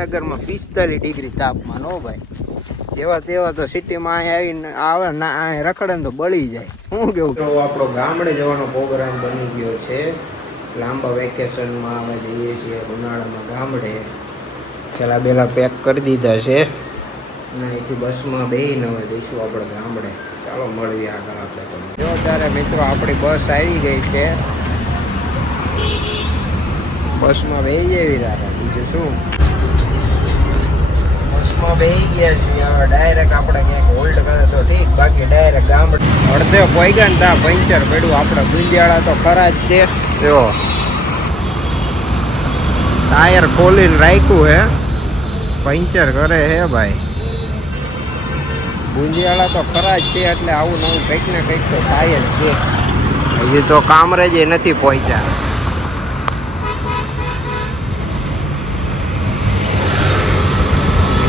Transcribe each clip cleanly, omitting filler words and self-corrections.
સુરનગરમાં 45 degree તાપમાન. હો ભાઈ, જેવા તેવા તો સિટીમાં આવીને આવે ને અહીં રખડે ને તો બળી જાય. શું કેવું? તો આપણો ગામડે જવાનો પ્રોગ્રામ બની ગયો છે. લાંબા વેકેશનમાં અમે જઈએ છીએ ઉનાળામાં ગામડે. થેલા બેલા પેક કરી દીધા છે અને અહીંથી બસમાં બેસીને હવે જઈશું આપણે ગામડે. ચાલો મળીએ આગળ આપણે તમને. જો ત્યારે મિત્રો આપણી બસ આવી ગઈ છે. બસમાં બેસી જેવી રાખે બીજું શું. બસમાં બેસી ગયા છીએ. હવે ડાયરેક્ટ આપણે ક્યાંક હોલ્ડ કરે તો ઠીક, બાકી ડાયરેક્ટ ગામડે અડધે પૈગા ને ત્યાં પંચર પડ્યું. આપણે ગુંજિયાળા તો ખરા જ તે. જો ટાયર ખોલીને રાખ્યું હે, પંચર કરે હે ભાઈ. ગુંજિયાળા તો ખરા જ છે, એટલે આવું નવું કંઈક ને કંઈક તો થાય જ છે. હજી તો કામરેજ નથી પહોંચ્યા.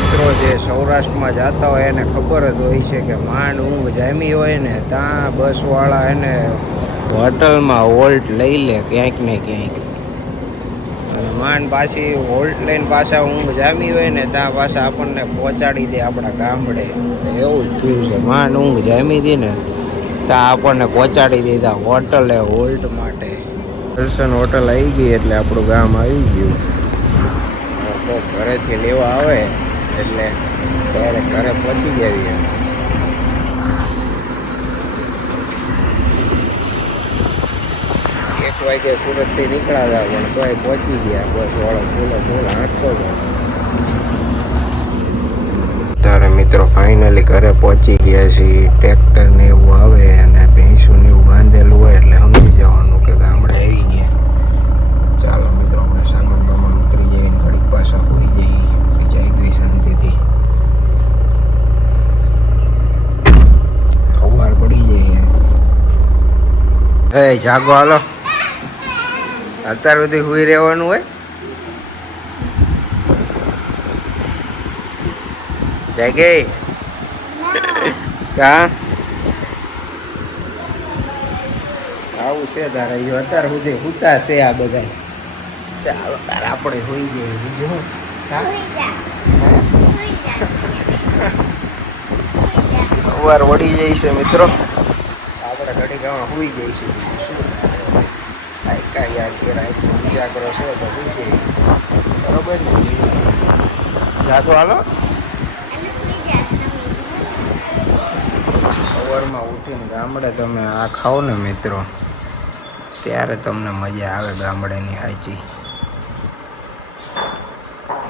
મિત્રો જે સૌરાષ્ટ્રમાં જતા હોય એને ખબર જ હોય છે કે માંડ ઊંઘ જામી હોય ને ત્યાં બસવાળા એને હોટલમાં હોલ્ટ લઈ લે ક્યાંક ને ક્યાંક. અને માંડ પાછી હોલ્ટ લઈને પાછા ઊંઘ જામી હોય ને ત્યાં પાછા આપણને પહોંચાડી દે આપણા ગામડે. એવું જ થયું છે. માંડ ઊંઘ જામી હતી ને ત્યાં આપણને પહોંચાડી દીધા હોટલે હોલ્ટ માટે. દર્શન હોટલ આવી ગઈ એટલે આપણું ગામ આવી ગયું. કોક ઘરેથી લેવા આવે એટલે ડાયરેક્ટ ઘરે પહોંચી જઈએ. 1 વાગે સુરતથી નીકળ્યા હતા પણ તોય પહોંચી ગયા. બસ વાળો ફૂલ હાંકતો હતો. ત્યારે મિત્રો ફાઇનલી ઘરે પહોંચી ગયા છીએ. ટ્રેક્ટર ને એવું આવે અને ભેંસું ને એવું બાંધેલું હોય એટલે સમજી જવાનું કે ગામડે આવી ગયા. ચાલો મિત્રો આપણે સામાન બામાન ઉતરી જઈને ઘડીક પાછા હોઈ જઈએ. બીજા ગઈ શાંતિથી ખબર પડી જઈએ. હે જાગો હાલો, અત્યાર સુધી સુઈ રહેવાનું હોય. જાગે કા આવું છે તારે અત્યાર સુધી સુતા છે આ બધા. ચાલો તારે આપણે હોઈ જઈએ. બીજું સવાર વળી જાય છે મિત્રો. આપણે ઘડી ગામમાં હોઈ જઈશું. શું કાંઈ આ ઘેર ઉજાગરો છે તો હોઈ જઈએ. બરોબર ને? જાગો હાલો. સવારમાં ઉઠીને ગામડે તમે આ ખાઓ ને મિત્રો ત્યારે તમને મજા આવે ગામડેની સાચી.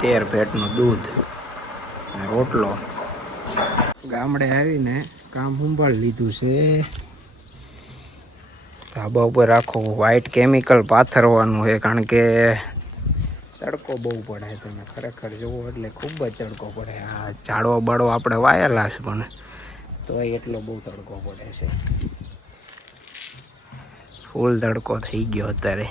13 પેટનું દૂધ અને રોટલો. ગામડે આવીને કામ સંભાળી લીધું છે. ધાબા ઉપર આખું વ્હાઈટ કેમિકલ પાથરવાનું છે કારણ કે તડકો બહુ પડે. તમે ખરેખર જુઓ એટલે ખૂબ જ તડકો પડે. આ ઝાડવા બાળવા આપણે વાયેલા છે પણ તો એટલો બહુ તડકો પડે છે. ફૂલ તડકો થઈ ગયો અત્યારે.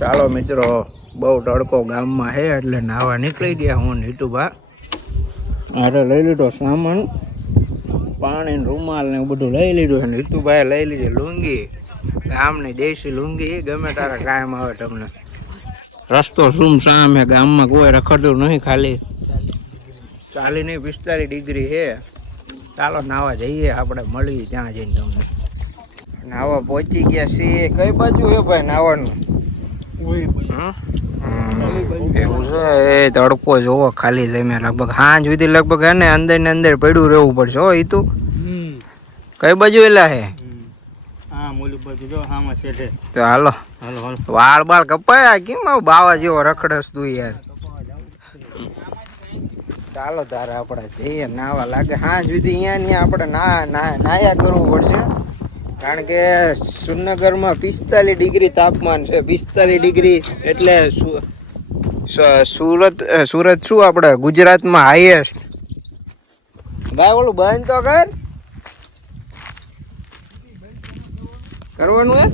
ચાલો મિત્રો બહુ તડકો ગામમાં છે એટલે નાવા નીકળી ગયા. હું નીટુભા અરે લઈ લીધો સામાન, પાણી રૂમાલ ને બધું લઈ લીધું છે. નીતુભાઈ લઈ લીધી લુંગી, ગામની દેશી લુંગી. ગમે તારે કાયમ આવે તમને. રસ્તો સુમસામ હે, ગામમાં કોઈ રખડતું નહીં. ખાલી 40 નહીં 45 ડિગ્રી છે. ચાલો નાવા જઈએ આપણે. મળીએ ત્યાં જઈને તમને. નાવા પહોંચી ગયા છીએ. કઈ બાજુ છે ભાઈ નાવાનું? એવું છે. એ તડકો જોવો ખાલી. તમે લગભગ સાંજ સુધી લગભગ હે ને અંદર પડ્યું રહેવું પડશે. હો એ તો કઈ બાજુ એલા હે? તો હાલો વાળ બાળ કપાયા કેમ બાવા જેવો રખડસ તું યાર. ચાલો તારે આપણે જઈએ નાવા. લાગે સાંજ સુધી અહીંયા આપણે નાયા કરવું પડશે કારણ કે સુરનગરમાં 45 ડિગ્રી તાપમાન છે. 45 ડિગ્રી એટલે સુરત શું આપણે ગુજરાતમાં હાઈએસ્ટ. ભાઈ ઓલું બંધ તો કરવાનું હે.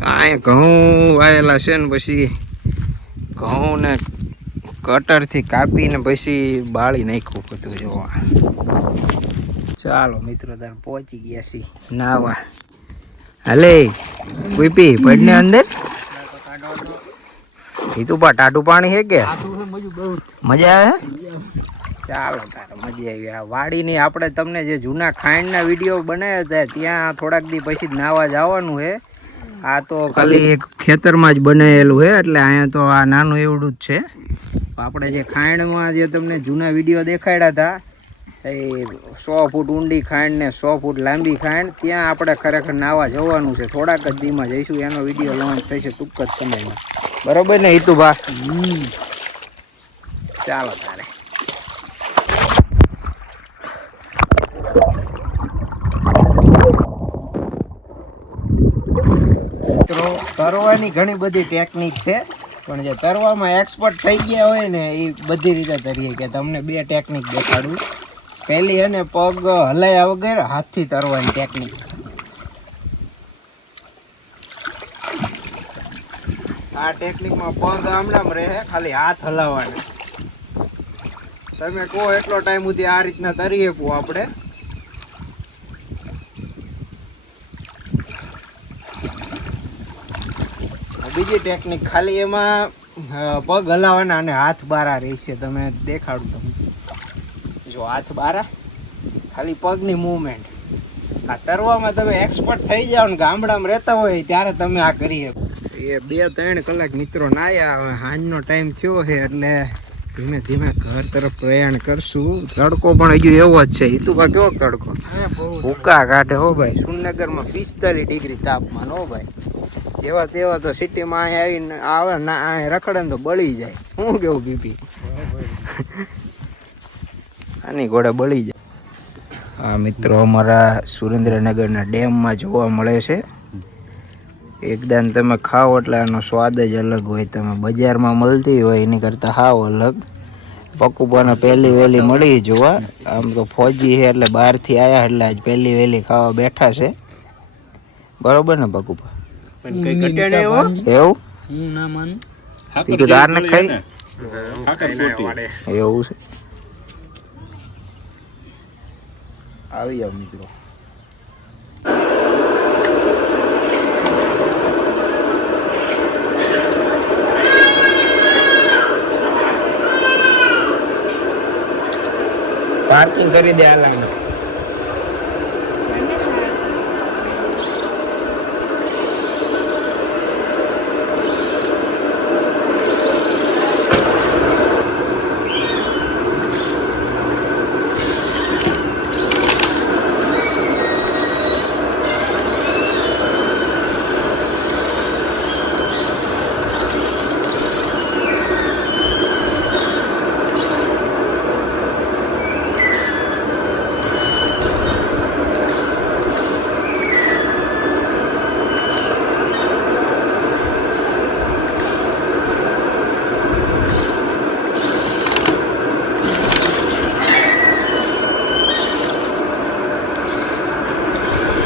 અહીંયા ઘઉં વાયેલા છે ને પછી ઘઉં ને કટરથી કાપીને પછી બાળી નાખ્યું બધું જોવા. ચાલો મિત્રો તાર પહોંચી ગયા છીએ નાવા. હલે પીપી પડને અંદર એ તો ટાટું પાણી છે કે મજા આવે. ચાલો તારે મજા આવી. આ વાડીની આપણે તમને જે જૂના ખાંડના વિડીયો બનાવ્યા હતા ત્યાં થોડાક દી પછી જ નાવા જવાનું છે. આ તો ખાલી એક ખેતરમાં જ બનાવેલું છે એટલે અહીંયા તો આ નાનું એવડું જ છે. આપણે જે ખાંડમાં જે તમને જૂના વિડીયો દેખાડ્યા હતા એ 100 ફૂટ ઊંડી ખાંડ ને 100 ફૂટ લાંબી ખાંડ ત્યાં આપણે ખરેખર નાવા જવાનું છે. થોડાક જ દીમાં જઈશું. એનો વિડીયો લોન્ચ થશે ટૂંક જ સમયમાં. બરોબર ને હિતુભા? ચાલો તારે તરવાની ઘણી બધી ટેકનિક છે પણ જે તરવામાં એક્સપર્ટ થઈ ગયા હોય ને એ બધી રીતે તરીએ. કે તમને 2 ટેકનિક દેખાડું. પહેલી એને પગ હલાયા વગર હાથથી તરવાની ટેકનિક. આ ટેકનિકમાં પગ આમનામ રહે, ખાલી હાથ હલાવવાના. તમે કહો એટલો ટાઈમ સુધી આ રીતના તરી શકું આપણે. બીજી ટેકનિક ખાલી એમાં પગ હલાવવાના અને હાથ બારા રહેશે. તમે દેખાડું તમને. જો હાથ બારા, ખાલી પગની મૂવમેન્ટ. આ તરવામાં તમે એક્સપર્ટ થઈ જાઓ ને ગામડામાં રહેતા હોય ત્યારે તમે આ કરી શકો. એ 2-3 કલાક મિત્રો નાયા. હવે સાંજનો ટાઈમ થયો છે એટલે ધીમે ધીમે ઘર તરફ પ્રયાણ કરશું. તડકો પણ હજુ એવો જ છે. હિતુભા કેવો તડકો ભૂકા કાઢે હો ભાઈ. સુરનગરમાં 45 ડિગ્રી તાપમાન હો ભાઈ. જેવા તેવા તો સિટીમાં અહીંયા આવીને આવે ને અહીંયા રખડે ને તો બળી જાય. શું કેવું બીપી? આની ઘોડે બળી જાય. આ મિત્રો અમારા સુરેન્દ્રનગરના ડેમમાં જોવા મળે છે. એકદમ તમે ખાઓ એટલે આનો સ્વાદ જ અલગ હોય. તમે બજારમાં મળતી હોય એની કરતાં હાવ અલગ. પકુબાને પહેલી વહેલી મળી જોવા. આમ તો ફોજી છે એટલે બહારથી આવ્યા એટલે આજ પહેલી વહેલી ખાવા બેઠા છે. બરોબર ને પકુબા? એવું હું ના માનું. તાર ને ખાઈ એવું છે. આવી જાવ મિત્રો. પાર્કિંગ કરી દે આલા.